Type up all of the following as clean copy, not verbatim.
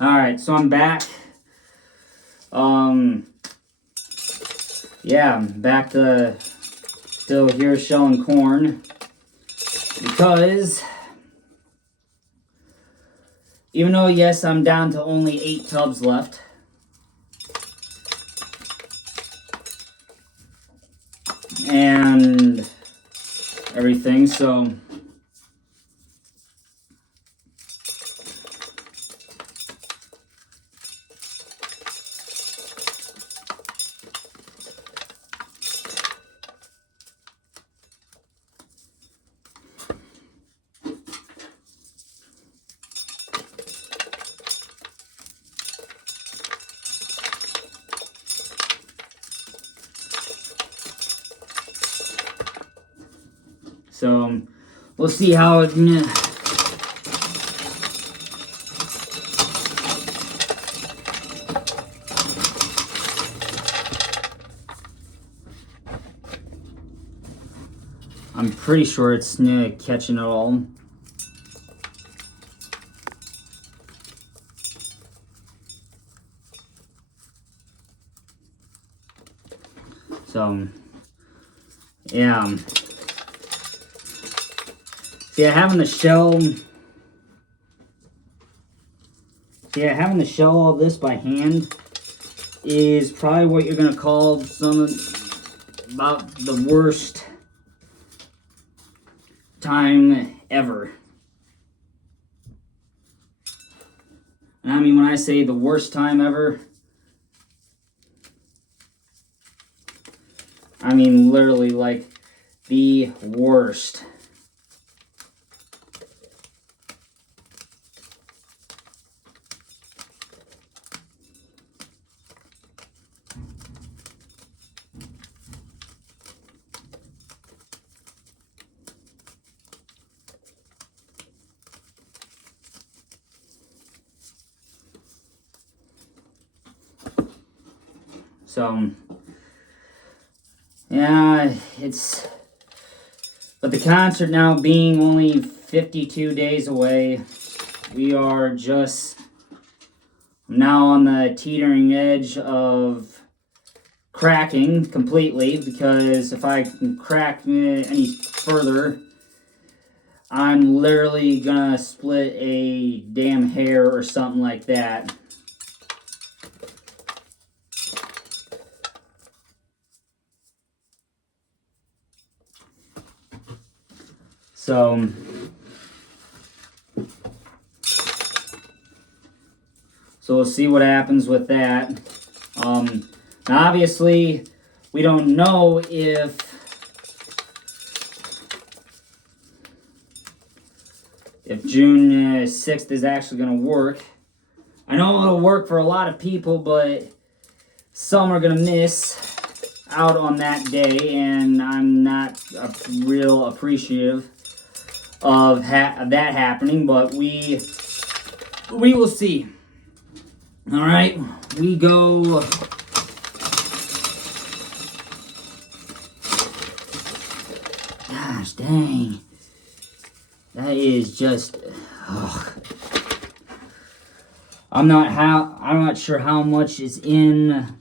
Alright, so I'm back. Yeah, I'm back to still here shelling corn. Because even though, yes, I'm down to only 8 tubs left, and everything, so we'll see how it. I'm pretty sure it's catching it all. So, yeah. Yeah, having the shell all this by hand is probably what you're gonna call about the worst time ever. And I mean, when I say the worst time ever, I mean literally like the worst. So, yeah, but the concert now being only 52 days away, we are just now on the teetering edge of cracking completely, because if I can crack any further, I'm literally gonna split a damn hair or something like that. So we'll see what happens with that. Now obviously, we don't know if June 6th is actually going to work. I know it'll work for a lot of people, but some are going to miss out on that day, and I'm not real appreciative of that happening, but we will see. All right, we go. Gosh dang, that is just. Ugh. I'm not sure how much is in.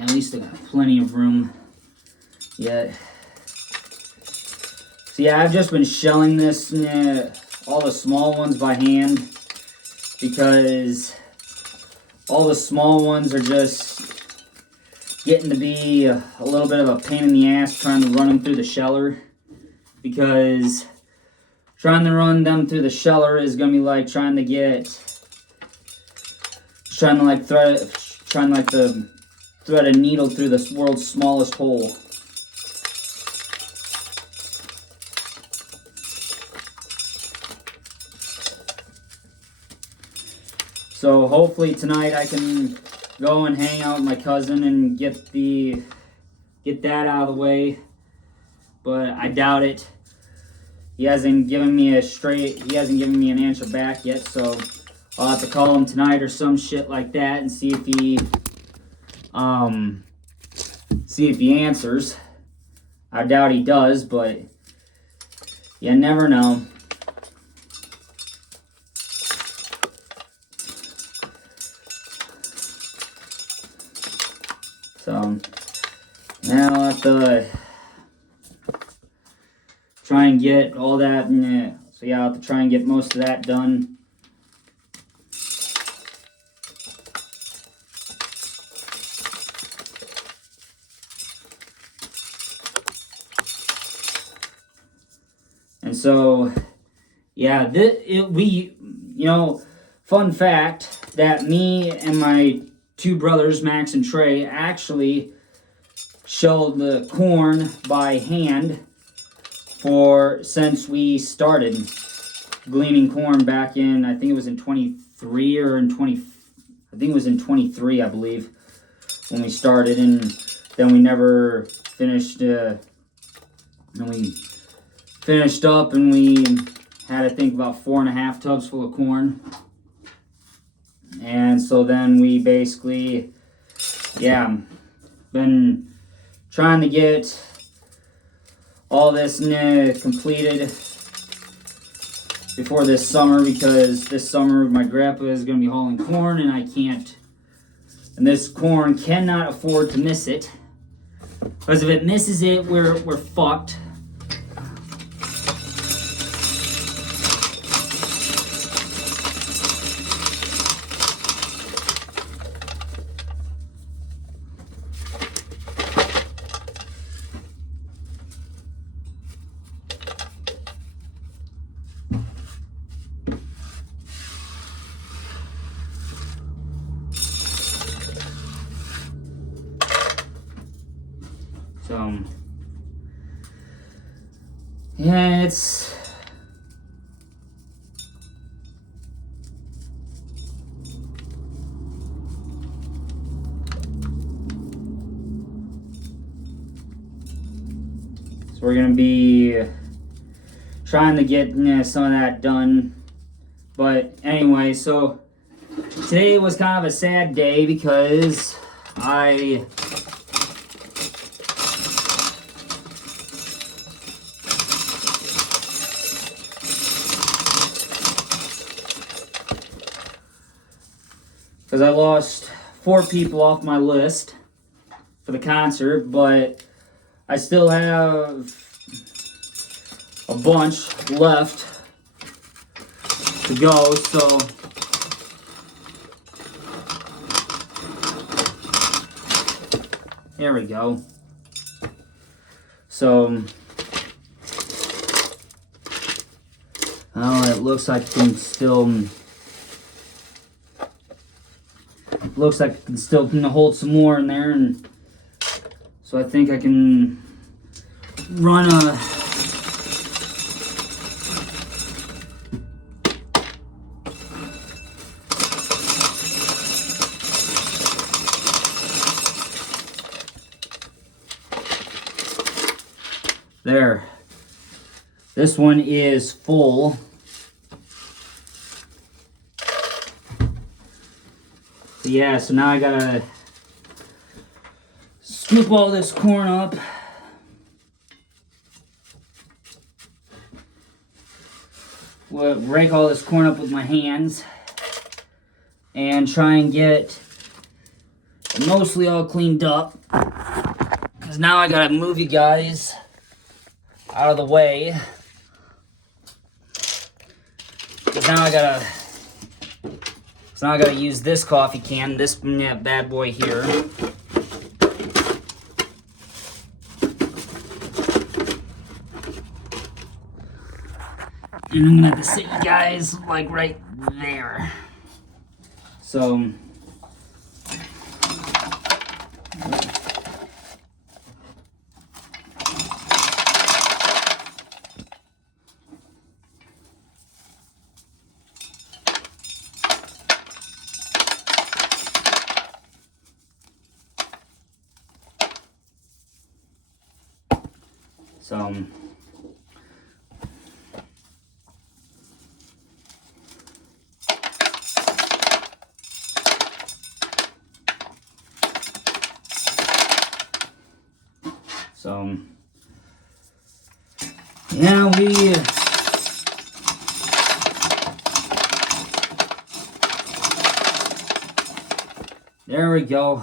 At least I got plenty of room yet. So yeah, I've just been shelling this, all the small ones by hand, because all the small ones are just getting to be a little bit of a pain in the ass trying to run them through the sheller, because trying to run them through the sheller is going to be like trying to thread a needle through the world's smallest hole. So hopefully tonight I can go and hang out with my cousin and get that out of the way. But I doubt it. He hasn't given me an answer back yet, so I'll have to call him tonight or some shit like that and see if he See if he answers. I doubt he does, but you never know. So now I'll have to try and get all that. So yeah, I'll have to try and get most of that done. And so, yeah, fun fact that me and my two brothers, Max and Trey, actually shelled the corn by hand since we started gleaning corn back in, I think it was in 23 or in 20, I think it was in 23, I believe, when we started, and then we never finished, and we finished up and we had, I think, about 4.5 tubs full of corn. And so then we basically, been trying to get all this completed before this summer, because this summer my grandpa is going to be hauling corn and I can't, and this corn cannot afford to miss it, because if it misses it, we're fucked. So, yeah, it's so we're gonna be trying to get some of that done. But anyway, so today was kind of a sad day because I lost 4 people off my list for the concert, but I still have a bunch left to go, so there we go. So, it looks like I can still hold some more in there, and so I think I can run a there. This one is full. Yeah, so now I gotta scoop all this corn up. Rake all this corn up with my hands and try and get it mostly all cleaned up. Because now I gotta move you guys out of the way. Because now I gotta use this coffee can, this bad boy here. And I'm gonna have to sit you guys like right there. So So, yeah, there we go.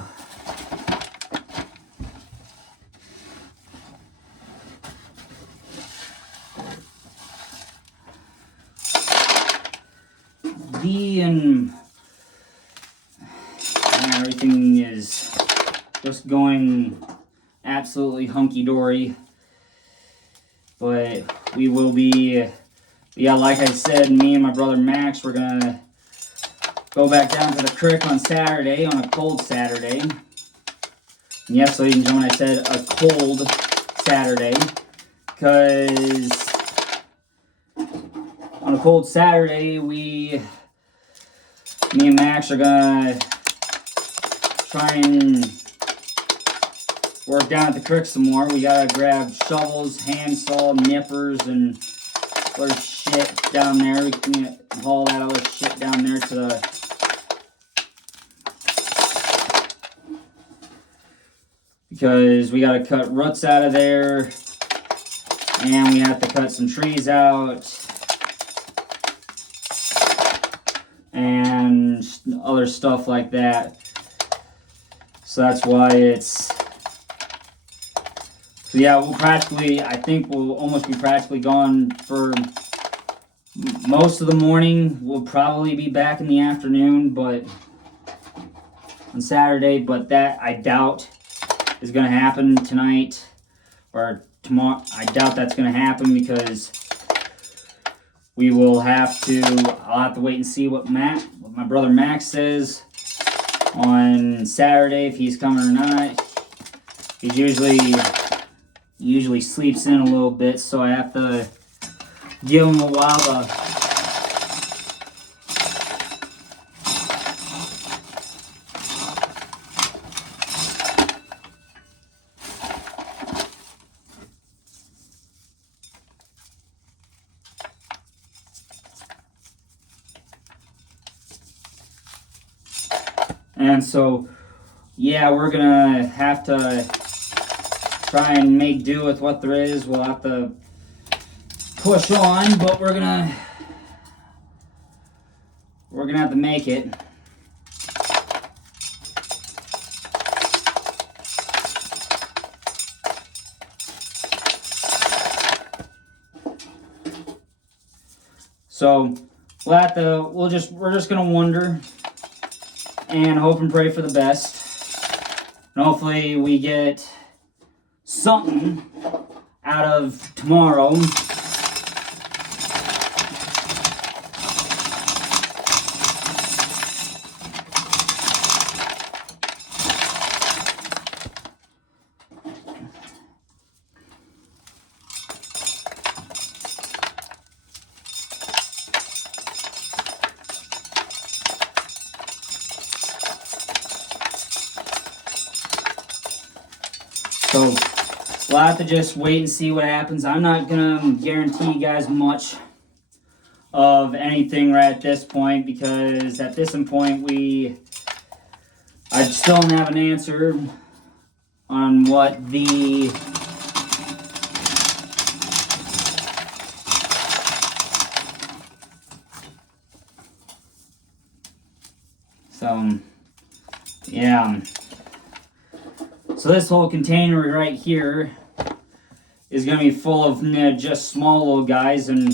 And everything is just going absolutely hunky-dory. But we will be, yeah, like I said, me and my brother Max, we're going to go back down to the creek on Saturday, on a cold Saturday. And yes, ladies and gentlemen, I said a cold Saturday, because on a cold Saturday, me and Max are gonna try and work down at the creek some more. We gotta grab shovels, handsaw, nippers, and other shit down there. We can haul that other shit down there to the because we gotta cut roots out of there, and we have to cut some trees out, and other stuff like that. So that's why it's, so yeah, we'll practically, I think we'll almost be practically gone for most of the morning. We'll probably be back in the afternoon, but on Saturday, but that I doubt is going to happen tonight or tomorrow. I doubt that's going to happen, because we will have to, I'll have to wait and see what my brother Max says on Saturday, if he's coming or not. He usually sleeps in a little bit, so I have to give him a while to and so, yeah, we're gonna have to try and make do with what there is. We'll have to push on, but we're gonna have to make it. So we're just gonna wonder and hope and pray for the best. And hopefully we get something out of tomorrow. So we'll have to just wait and see what happens. I'm not gonna guarantee you guys much of anything right at this point, because at this point I still don't have an answer on what the yeah. So this whole container right here is going to be full of just small little guys and a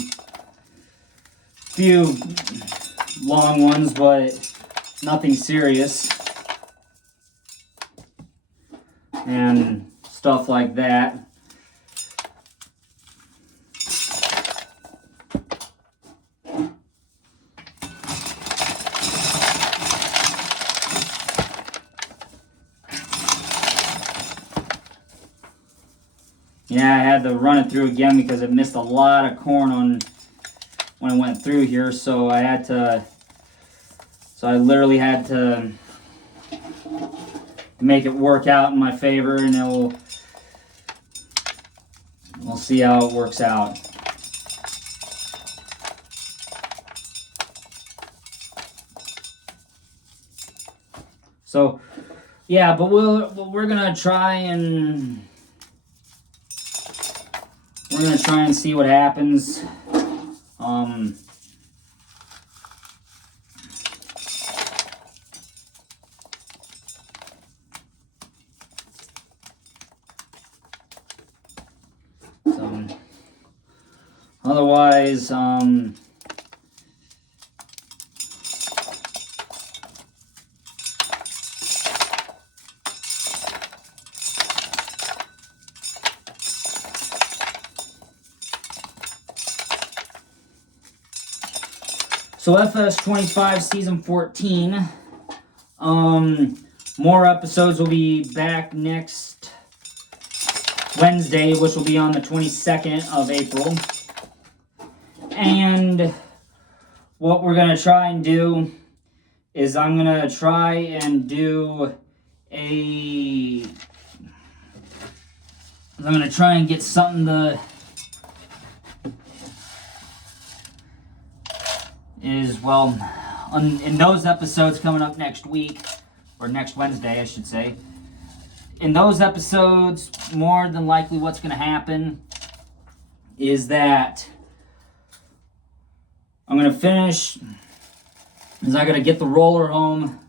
few long ones, but nothing serious. And stuff like that. Yeah, I had to run it through again because it missed a lot of corn when it went through here, so I literally had to make it work out in my favor, and we'll see how it works out. So, yeah, but we're gonna try and we're gonna try and see what happens. Otherwise, so FS25 season 14, more episodes will be back next Wednesday, which will be on the 22nd of April. And what we're going to try and do is I'm going to try and do I'm going to try and get something to in those episodes coming up next week, or next Wednesday, I should say. In those episodes, more than likely what's going to happen is that I'm going to finish, is I got to get the roller home,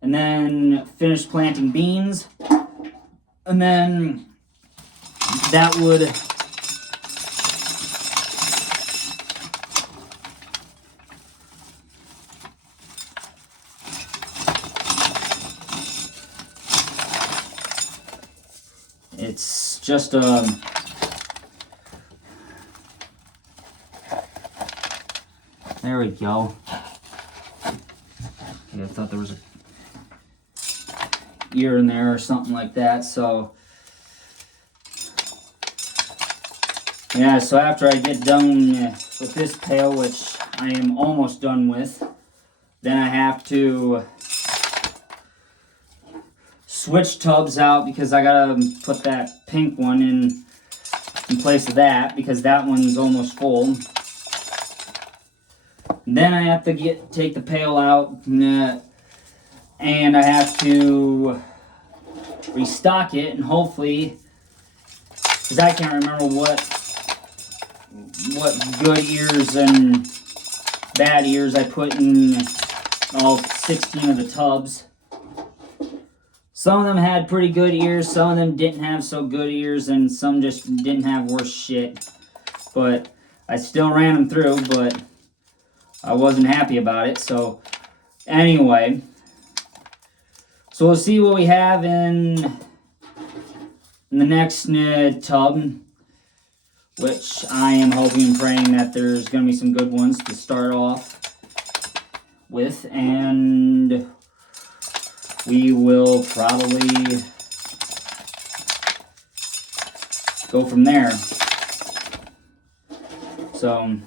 and then finish planting beans, and then that would it's just there we go. Yeah, I thought there was a ear in there or something like that. So yeah, so after I get done with this pail, which I am almost done with, then I have to switch tubs out because I gotta put that pink one in place of that because that one's almost full. Then I have to take the pail out, and I have to restock it, and hopefully, because I can't remember what good ears and bad ears I put in all 16 of the tubs. Some of them had pretty good ears, some of them didn't have so good ears, and some just didn't have worse shit. But I still ran them through, but I wasn't happy about it. So anyway, so we'll see what we have in the next tub, which I am hoping and praying that there's going to be some good ones to start off with, and we will probably go from there. So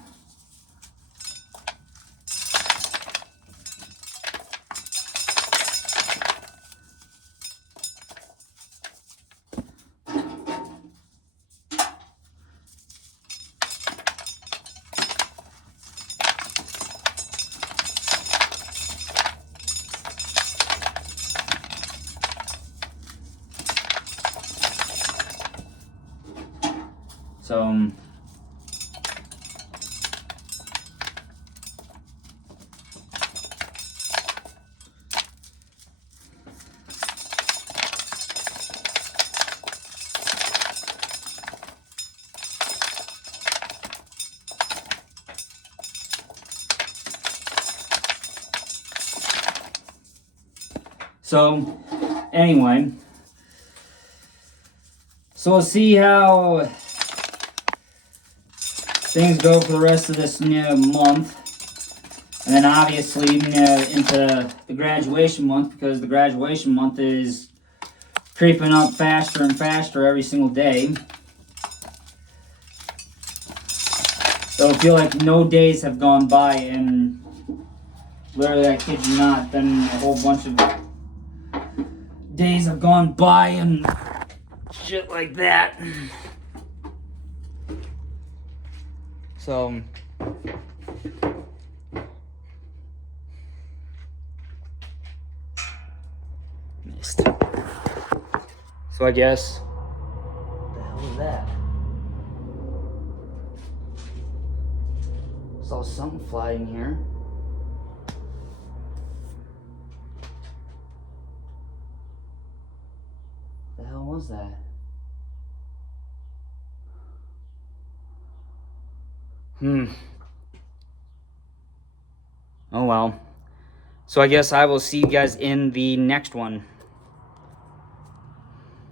So, anyway, so we'll see how things go for the rest of this month, and then obviously into the graduation month, because the graduation month is creeping up faster and faster every single day. So I feel like no days have gone by, and literally, I kid you not, then a whole bunch of days have gone by and shit like that. So missed. So I guess what the hell is that? saw something fly in here. The hell was that? Oh well. So I guess I will see you guys in the next one.